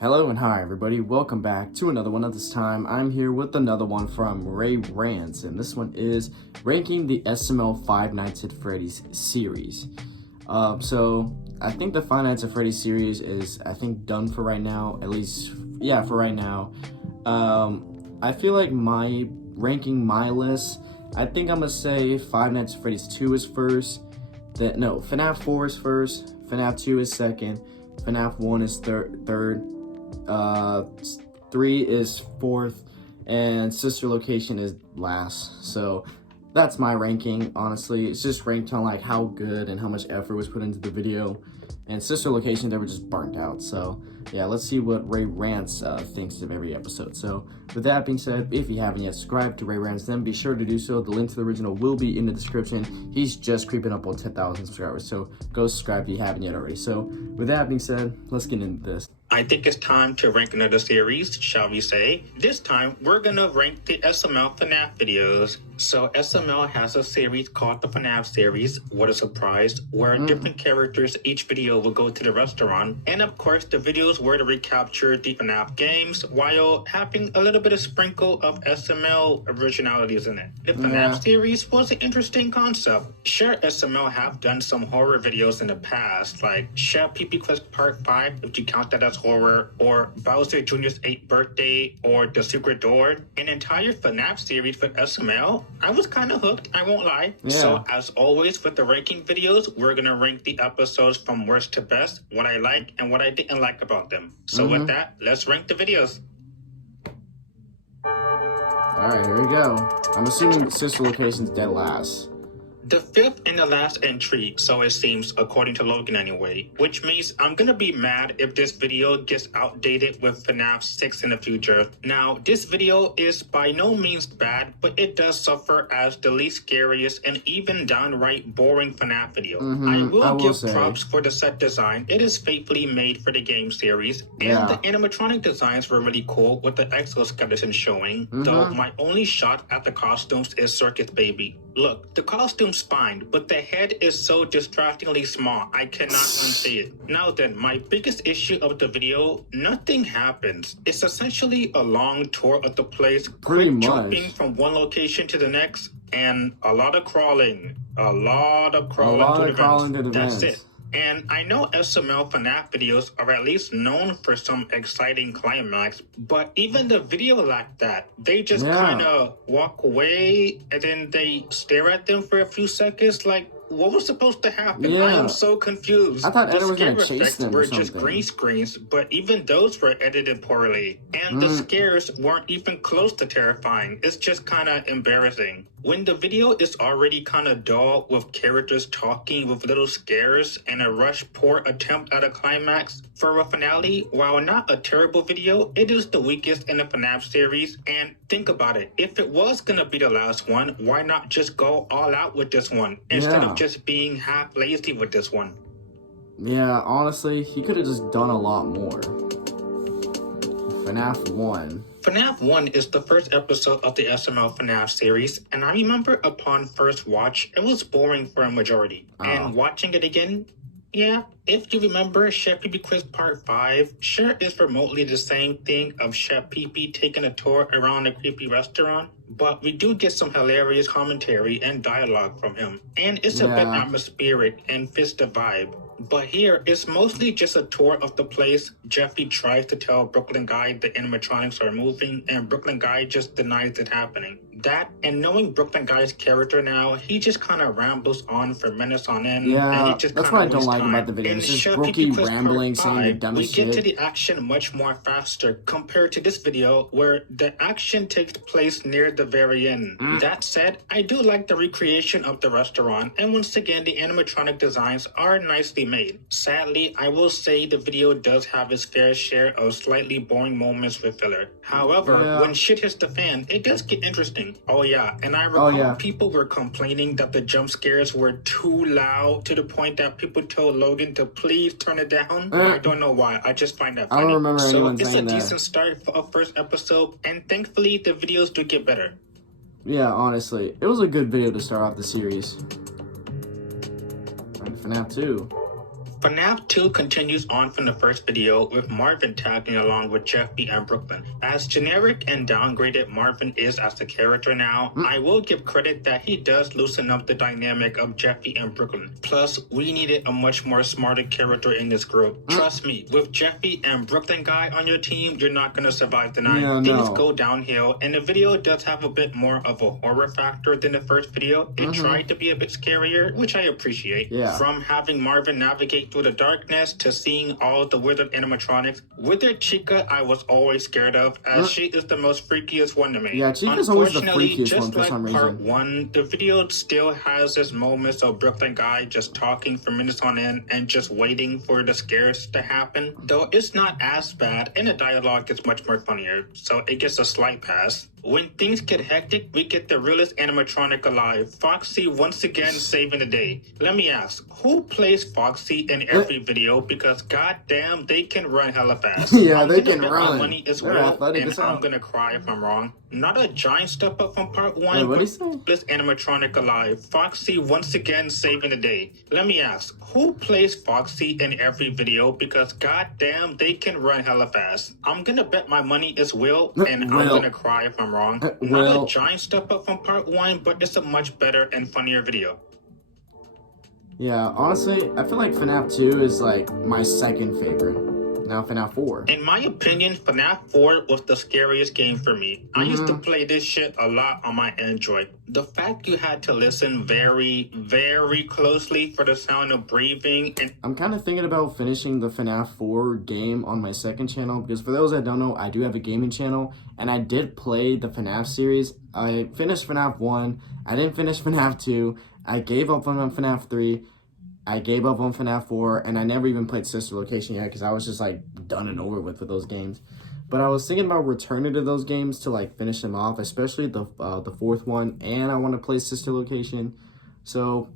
Hello and hi everybody, welcome back to another one. At this time, I'm here with another one from Rants, and this one is ranking the SML Five Nights at Freddy's series. So I think the Five Nights at Freddy's series is, done for right now, at least, yeah, for right now. I feel like ranking my list, I think I'm gonna say Five Nights at Freddy's 2 is first, FNAF 4 is first, FNAF 2 is second, FNAF 1 is third, 3 is fourth, and Sister Location is last. So that's my ranking. Honestly, it's just ranked on like how good and how much effort was put into the video, and Sister Location, they were just burnt out. So yeah, let's see what Rants thinks of every episode. So with that being said, if you haven't yet subscribed to Rants, then be sure to do so. The link to the original will be in the description. He's just creeping up on 10,000 subscribers, so go subscribe if you haven't yet already. So with that being said, let's get into this. I think it's time to rank another series, shall we say. This time, we're gonna rank the SML FNAF videos. So SML has a series called the FNAF series, what a surprise, where different characters each video will go to the restaurant. And of course, the videos were to recapture the FNAF games while having a little bit of sprinkle of SML originalities in it. The FNAF series was an interesting concept. Sure, SML have done some horror videos in the past, like Chef Pee Quest Part 5, if you count that as horror, or Bowser Jr.'s 8th birthday, or The Secret Door. An entire FNAF series for SML, I was kind of hooked, I won't lie. Yeah. So as always with the ranking videos, we're gonna rank the episodes from worst to best, what I like and what I didn't like about them. So with that, let's rank the videos. Alright, here we go. I'm assuming Sister Location's dead last. The fifth and the last entry, so it seems, according to Logan anyway, which means I'm gonna be mad if this video gets outdated with FNAF 6 in the future. Now, this video is by no means bad, but it does suffer as the least scariest and even downright boring FNAF video. I will give props for the set design. It is faithfully made for the game series, and the animatronic designs were really cool with the exoskeleton showing, though my only shot at the costumes is Circus Baby. Look, the costume's fine, but the head is so distractingly small, I cannot unsee it. Now then, my biggest issue of the video, nothing happens. It's essentially a long tour of the place, quick jumping from one location to the next, and a lot of crawling. A lot of crawling to the vents. That's it. And I know SML FNAF videos are at least known for some exciting climax, but even the video lacked that. They just kind of walk away and then they stare at them for a few seconds like, what was supposed to happen? I am so confused. I thought Eddie was going to chase them or something. Just green screens, but even those were edited poorly. And the scares weren't even close to terrifying. It's just kind of embarrassing. When the video is already kind of dull with characters talking with little scares and a rushed poor attempt at a climax, for a finale, while not a terrible video, it is the weakest in the FNAF series. And think about it, if it was gonna be the last one, why not just go all out with this one instead of just being half lazy with this one? Yeah, honestly, he could have just done a lot more. FNAF 1. FNAF 1 is the first episode of the SML FNAF series, and I remember upon first watch, it was boring for a majority. And watching it again, yeah, if you remember Chef Pee Quiz Part 5, sure is remotely the same thing of Chef Pee taking a tour around a creepy restaurant, but we do get some hilarious commentary and dialogue from him, and it's a bit atmospheric and fits the vibe. But here, it's mostly just a tour of the place. Jeffy tries to tell Brooklyn Guy the animatronics are moving, and Brooklyn Guy just denies it happening. That, and knowing Brooklyn Guy's character now, he just kind of rambles on for minutes on end. Yeah, and he just that's what I don't like about the video. It's just Brookie rambling, saying the dumbest shit. We get to the action much more faster compared to this video, where the action takes place near the very end. That said, I do like the recreation of the restaurant, and once again, the animatronic designs are nicely made. Sadly, I will say the video does have its fair share of slightly boring moments with filler. However, when shit hits the fan, it does get interesting. Oh yeah, and I recall people were complaining that the jump scares were too loud to the point that people told Logan to please turn it down. I don't know why, I just find that funny. I don't remember anyone saying that. So it's a decent start for a first episode, and thankfully the videos do get better. Yeah, honestly, it was a good video to start off the series. And FNAF 2. FNAF 2 continues on from the first video with Marvin tagging along with Jeffy and Brooklyn. As generic and downgraded Marvin is as a character now, I will give credit that he does loosen up the dynamic of Jeffy and Brooklyn. Plus, we needed a much more smarter character in this group. Trust me, with Jeffy and Brooklyn guy on your team, you're not gonna survive the night. Yeah, Things go downhill, and the video does have a bit more of a horror factor than the first video. It tried to be a bit scarier, which I appreciate. From having Marvin navigate through the darkness to seeing all the withered animatronics. Withered Chica I was always scared of, as she is the most freakiest one to me. Yeah, Chica's always the freakiest one for some reason. Part 1, the video still has its moments of Brooklyn guy just talking for minutes on end and just waiting for the scares to happen. Though it's not as bad, and the dialogue gets much more funnier, so it gets a slight pass. When things get hectic, we get the realest animatronic alive, Foxy once again saving the day. Let me ask, who plays Foxy in every video? Because goddamn, they can run hella fast. Yeah, they can run. My money is real, and I'm gonna cry if I'm wrong. Not a giant step up from part 1, what but is this animatronic alive, Foxy once again saving the day. Let me ask, who plays Foxy in every video? Because goddamn, they can run hella fast. I'm gonna bet my money is Will, and I'm gonna cry if I'm wrong. Not a giant step up from part 1, but it's a much better and funnier video. Yeah, honestly, I feel like FNAF 2 is like my second favorite. Now FNAF 4. In my opinion, FNAF 4 was the scariest game for me. I used to play this shit a lot on my Android. The fact you had to listen very, very closely for the sound of breathing and... I'm kind of thinking about finishing the FNAF 4 game on my second channel, because for those that don't know, I do have a gaming channel, and I did play the FNAF series. I finished FNAF 1, I didn't finish FNAF 2, I gave up on FNAF 3, I gave up on FNAF 4, and I never even played Sister Location yet because I was just like done and over with those games. But I was thinking about returning to those games to like finish them off, especially the fourth one, and I want to play Sister Location. So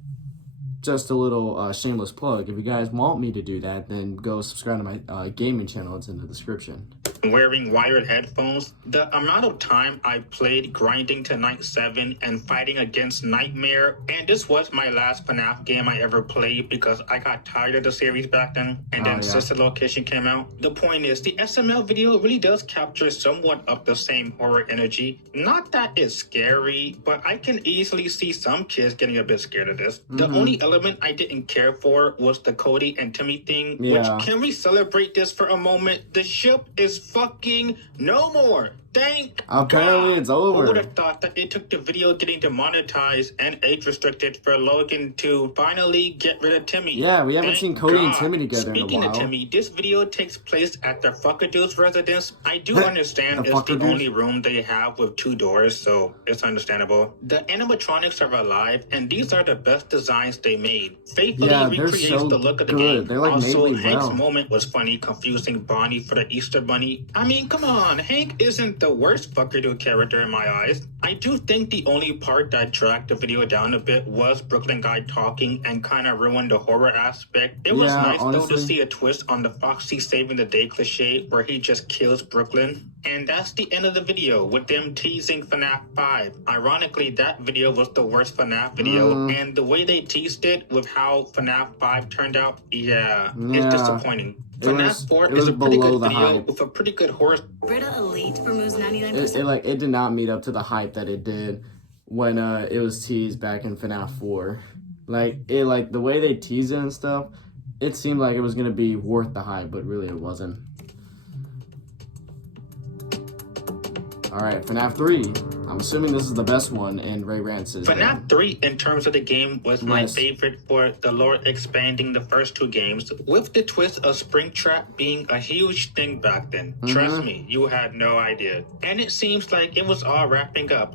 just a little shameless plug. If you guys want me to do that, then go subscribe to my gaming channel. It's in the description. Wearing wired headphones, the amount of time I played grinding to night 7 and fighting against Nightmare, and this was my last FNAF game I ever played because I got tired of the series back then, and then Sister Location came out. The point is, the SML video really does capture somewhat of the same horror energy. Not that it's scary, but I can easily see some kids getting a bit scared of this. The only element I didn't care for was the Cody and Timmy thing, which, can we celebrate this for a moment? The ship is fucking no more. Thank Apparently God. It's over. Who would have thought that it took the video getting demonetized and age restricted for Logan to finally get rid of Timmy? Yeah, we haven't seen Cody and Timmy together in a while. Speaking of Timmy, this video takes place at the Fuckadood's residence. I do understand it's the only room they have with 2 doors, so it's understandable. The animatronics are alive, and these are the best designs they made. Faithfully recreates the look of the game. They're like Also, Hank's moment was funny, confusing Bonnie for the Easter Bunny. I mean, come on, Hank isn't the worst Fuckadoo character in my eyes. I do think the only part that dragged the video down a bit was Brooklyn guy talking and kind of ruined the horror aspect. It was nice though to see a twist on the Foxy saving the day cliche where he just kills Brooklyn. And that's the end of the video with them teasing FNAF 5. Ironically, that video was the worst FNAF video, and the way they teased it with how FNAF 5 turned out, it's disappointing. FNAF 4 is a pretty good video with a pretty good horror. Brita Elite removes 99%. It did not meet up to the hype that it did when it was teased back in FNAF 4. Like the way they teased it and stuff, it seemed like it was gonna be worth the hype, but really it wasn't. Alright, FNAF 3. I'm assuming this is the best one in Ray Rants'. FNAF 3, in terms of the game, was my favorite for the lore expanding the first 2 games, with the twist of Springtrap being a huge thing back then. Trust me, you had no idea. And it seems like it was all wrapping up.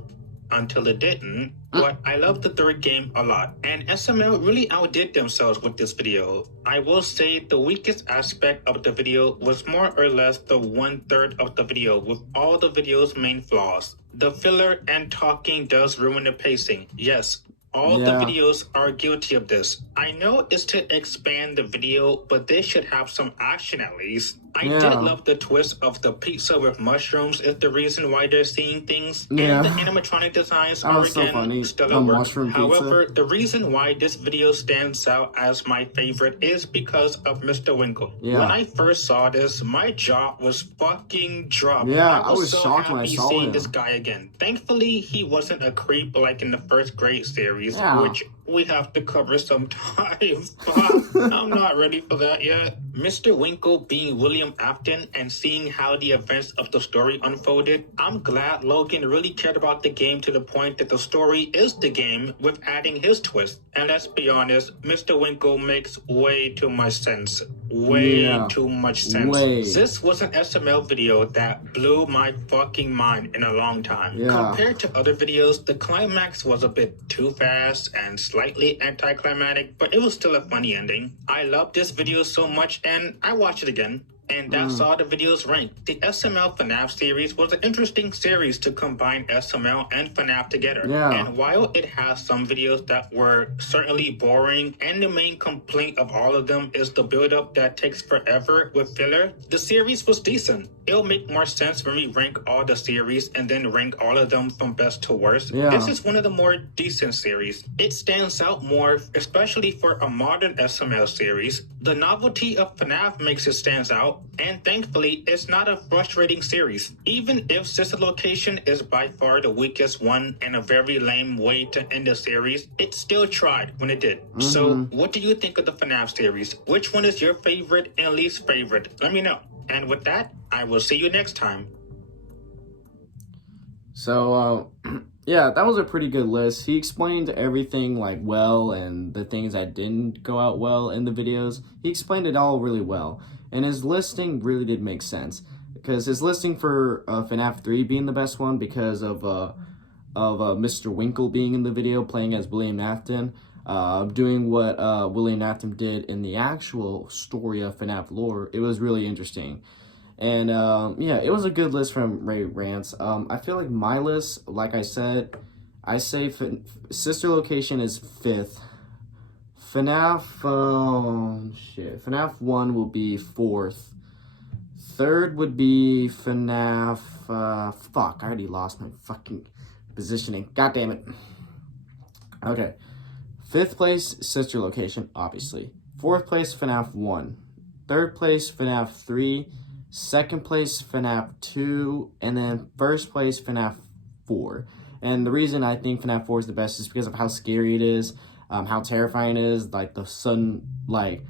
Until it didn't, but I love the 3rd game a lot, and SML really outdid themselves with this video. I will say the weakest aspect of the video was more or less the 1/3 of the video with all the video's main flaws. The filler and talking does ruin the pacing, yes. All the videos are guilty of this. I know it's to expand the video, but they should have some action at least. I did love the twist of the pizza with mushrooms is the reason why they're seeing things. Yeah. And the animatronic designs that are was so again funny. stellar work. Mushroom pizza. However, the reason why this video stands out as my favorite is because of Mr. Winkle. Yeah. When I first saw this, my jaw was fucking dropped. Yeah, I was so shocked when I happy saw seeing him. this guy again. Thankfully, he wasn't a creep like in the first grade series, which we have to cover sometime. I'm not ready for that yet. Mr. Winkle being William Afton and seeing how the events of the story unfolded, I'm glad Logan really cared about the game to the point that the story is the game with adding his twist. And let's be honest, Mr. Winkle makes way too much sense. Way too much sense. This was an SML video that blew my fucking mind in a long time. Compared to other videos, the climax was a bit too fast and slightly anticlimactic, but it was still a funny ending. I loved this video so much and I watched it again. And that's all the videos ranked. The SML FNAF series was an interesting series to combine SML and FNAF together. And while it has some videos that were certainly boring, and the main complaint of all of them is the build-up that takes forever with filler, the series was decent. It'll make more sense when we rank all the series and then rank all of them from best to worst. This is one of the more decent series. It stands out more, especially for a modern SML series. The novelty of FNAF makes it stand out. And thankfully, it's not a frustrating series. Even if Sister Location is by far the weakest one and a very lame way to end the series, it still tried when it did. So, what do you think of the FNAF series? Which one is your favorite and least favorite? Let me know. And with that, I will see you next time. So, yeah, that was a pretty good list. He explained everything like well, and the things that didn't go out well in the videos. He explained it all really well. And his listing really did make sense, because his listing for FNAF 3 being the best one because of Mr. Winkle being in the video playing as William Afton, doing what William Afton did in the actual story of FNAF lore. It was really interesting. And yeah, it was a good list from Ray Rants. I feel like my list, like I said, I say Sister Location is 5th. FNAF, FNAF 1 will be 4th. 3rd would be FNAF, fuck, I already lost my fucking positioning. God damn it. Okay. 5th place, Sister Location, obviously. 4th place, FNAF 1. 3rd place, FNAF 3. 2nd place, FNAF 2. And then 1st place, FNAF 4. And the reason I think FNAF 4 is the best is because of how scary it is. How terrifying it is, like the sudden, like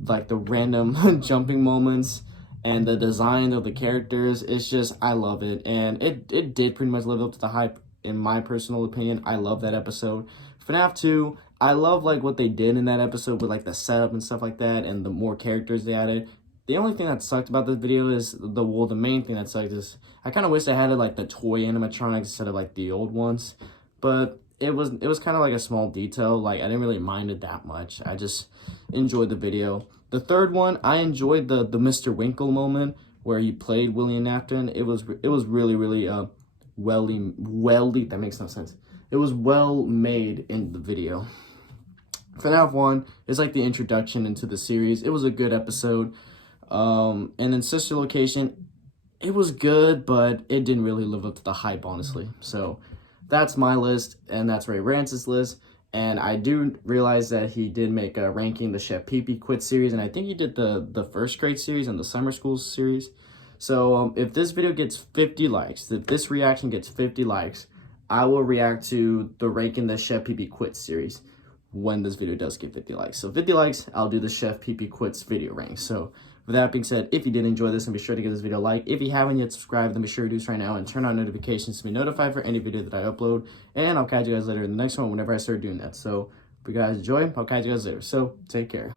the random jumping moments, and the design of the characters. It's just, I love it, and it did pretty much live up to the hype, in my personal opinion. I love that episode. FNAF 2, I love like what they did in that episode with like the setup and stuff like that, and the more characters they added. The only thing that sucked about this video is the main thing that sucked is I kind of wish they had like the toy animatronics instead of like the old ones, but it was kind of like a small detail. Like, I didn't really mind it that much. I just enjoyed the video. The 3rd one, I enjoyed the Mr. Winkle moment where he played William Afton. It was really that makes no sense. It was well made in the video. FNAF 1 is like the introduction into the series. It was a good episode. And then Sister Location, it was good, but it didn't really live up to the hype, honestly. So that's my list, and that's Ray Rants' list. And I do realize that he did make a ranking the Chef Pee Pee Quit series, and I think he did the first grade series and the summer school series. So if this video gets 50 likes, if this reaction gets 50 likes, I will react to the ranking the Chef Pee Pee Quit series when this video does get 50 likes. So 50 likes, I'll do the Chef Pee Pee Quits video rank. So with that being said, if you did enjoy this, then be sure to give this video a like. If you haven't yet subscribed, then be sure to do this right now and turn on notifications to be notified for any video that I upload. And I'll catch you guys later in the next one whenever I start doing that. So if you guys enjoy, I'll catch you guys later. So take care.